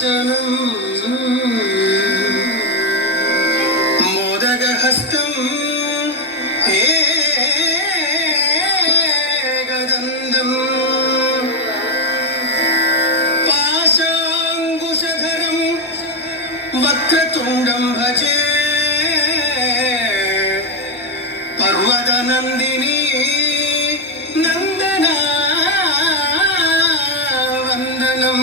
കാഞ്ചനം മോദകഹസ്തം ഏകദന്തം പാശാങ്കുശധരം വക്രതുണ്ഡം ഭജേ പർവതനന്ദിനി നന്ദന വന്ദനം.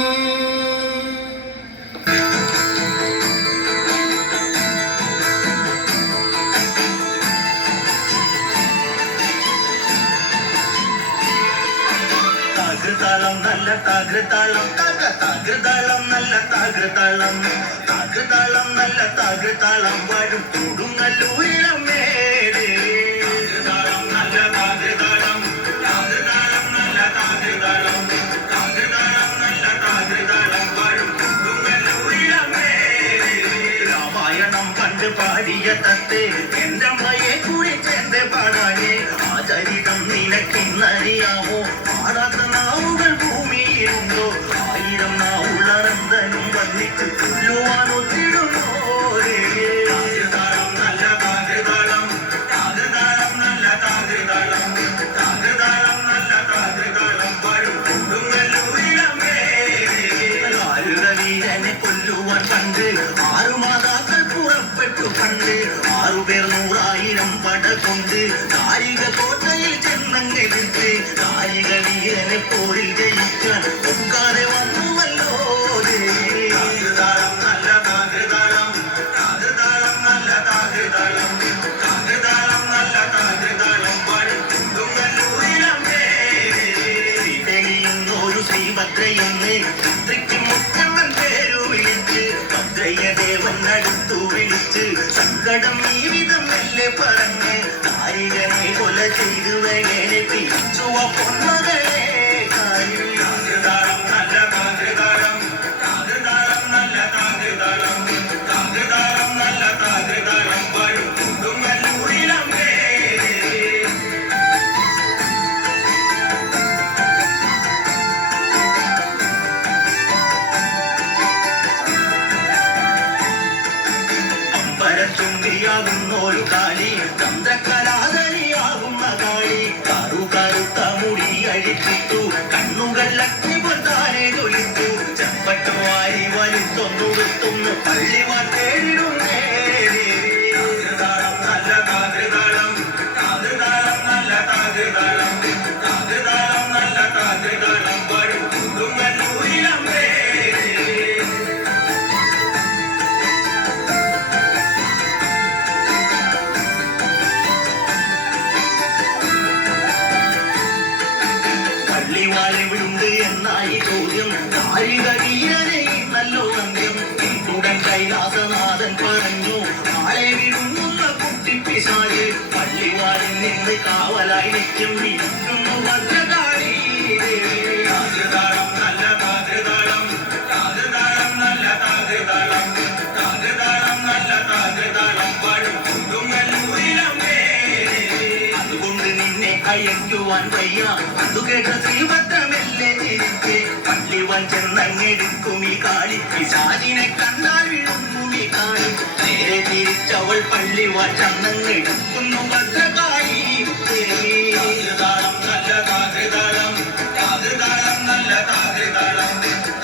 താകൃതാളം നല്ല താകൃതാളം താകൃതാളം നല്ല താകൃതാളം താകൃതാളം നല്ല താകൃതാളം വരും കൊടുങ്ങല്ലൂരിളം മേടേ താകൃതാളം നല്ല താകൃതാളം താകൃതാളം നല്ല താകൃതാളം താകൃതാളം നല്ല താകൃതാളം വരും കൊടുങ്ങല്ലൂരിളം മേടേ രാമായണം കണ്ട് പാടിയ തത്തേ എന്റെ അമ്മയെ കുറിച്ചെന്റെ പാടാനേ ആ ചരിതം നിനക്കിന്നറിയാമോ പാടാത്ത നാവുകൾ ഭൂമിയിലുണ്ടോ ആയിരം നാവുള്ളറന്തനും വന്നിട്ട് കൊല്ലുവാനൊത്തിടുന്നോരേ താകൃതാളം നല്ല താകൃതാളം താകൃതാളം നല്ല താകൃതാളം താകൃതാളം നല്ല താകൃതാളം വരും കൊടുങ്ങല്ലൂരിളമേ ആരുടെ വീരനെ കൊല്ലുവാൻ കണ്ട് 6 മാതാക്കൾ പുറപ്പെട്ടു കണ്ട് 6 പേർ 100,000 പട കൊണ്ട് കാരിക കോട്ടയിൽ ചെന്നങ്ങെടുത്ത് കാരിക വീരനെ പോരിൽ ജയിക്കാൻ ഒക്കാതെ വന്നുവല്ലോ താകൃതാളം നല്ല താകൃതാളം താകൃതാളം നല്ല താകൃതാളം താകൃതാളം നല്ല താകൃതാളം വരും കൊടുങ്ങല്ലൂരിളമേ തെളിയുന്നൊരു ശ്രീഭദ്രയെന്ന് പുത്രിക്ക് മുക്കണ്ണൻ പേരു വിളിച്ച് ഭദ്രയദേവൻ അടുത്തു വിളിച്ച് സങ്കടം ഈ വിധം മെല്ലെ പറഞ്ഞ് നാരികനെ കൊല ചെയ്തുവനെ തിരിച്ചുവ പൊന്മകളെ താകൃതാളം നല്ല താകൃതാളം താകൃതാളം നല്ല താകൃതാളം താകൃതാളം നല്ല താകൃതാളം വരും കൊടുങ്ങല്ലൂരിളമേ ചുണ്ടിയാകുന്നൊരു കാളി ചന്ദ്രകലാധരിയാകുന്ന കാളി കറുകറുത്ത മുടി അഴിച്ചിട്ടു കണ്ണുകൾ ലക്ഷ്മി പൊന്താനെ തൊലിത്തു ചെമ്പട്ടു വാരി വലിത്തൊന്നുടുത്തുന്നു പള്ളിമാർ തേടിടുന്നേ താകൃതാളം നല്ല താകൃതാളം താകൃതാളം നല്ല താകൃതാളം താകൃതാളം നല്ല താകൃതാളം വരും കൊടുങ്ങല്ലൂരിളമേ പള്ളിവാലെവിടുണ്ട് എന്നായി ചോദ്യം കാരിക വീരനെ നല്ലോ അന്ത്യം ഉടൻ കൈലാസനാഥൻ പറഞ്ഞു നാളെ വിടുന്ന കുട്ടിപ്പിശാല് പള്ളിവാലിൽ നിന്ന് കാവലായി നിൽക്കും വിളിക്കുന്നു ഭദ്രകാളി താകൃതാളം നല്ല താകൃതാളം താകൃതാളം നല്ല താകൃതാളം താകൃതാളം നല്ല താകൃതാളം വരും കൊടുങ്ങല്ലൂരിളമേ അതുകൊണ്ട് നിന്നെ അയക്കുവാൻ വയ്യ അതു കേട്ട ശ്രീഭദ്രമെല്ലെ തിരിച്ച് പള്ളിവാൻ ചെന്നങ്ങെടുക്കും ഈ കാളി പിശാചിനെ കണ്ടാൽ വിഴുങ്ങും ഈ കാളി നേരെ തിരിച്ചവൾ പള്ളിവാൻ ചെന്നങ്ങെടുക്കുന്നു ഭദ്രകാളി താകൃതാളം നല്ല താകൃതാളം താകൃതാളം നല്ല താകൃതാളം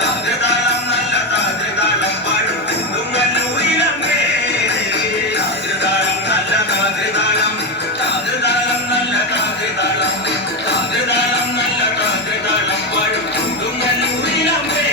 താകൃതാളം നല്ല താകൃതാളം വരും കൊടുങ്ങല്ലൂരിളമേ താകൃതാളം നല്ല താകൃതാളം താകൃതാളം നല്ല താകൃതാളം താകൃതാളം നല്ല താകൃതാളം വരും കൊടുങ്ങല്ലൂരിളമേ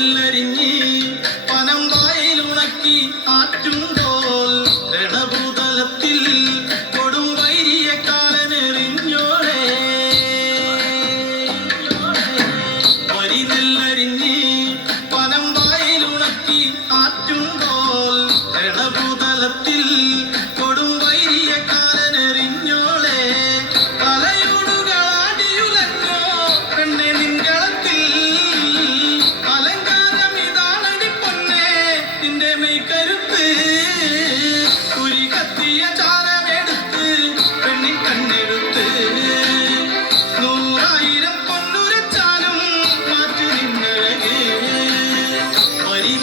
നെല്ലരിഞ്ഞി പനം വായിലുണക്കി ആറ്റുമ്പോൾ രണഭൂതലത്തിൽ കൊടും വൈരിയെ കാലനെറിഞ്ഞോളെ വരി നെല്ലരിഞ്ഞി പനം വായിലുണക്കി ആറ്റുമ്പോൾ രണഭൂതലത്തിൽ കൊടും വൈരിയെ കാലനെറിഞ്ഞോളെ തലയോടുകളാടിയുലഞ്ഞോ പെണ്ണെ നിൻകളത്തിൽ അലങ്കാരമിതാണടി പൊന്നെ നിന്റെ മെയ്ക്കരുത്ത് കുരി കത്തിയ ചാരമെടുത്ത് പെണ്ണി കണ്ണെടുത്ത് 100,000 പൊന്നുരച്ചാലും മാറ്റു നിന്നഴക് വരി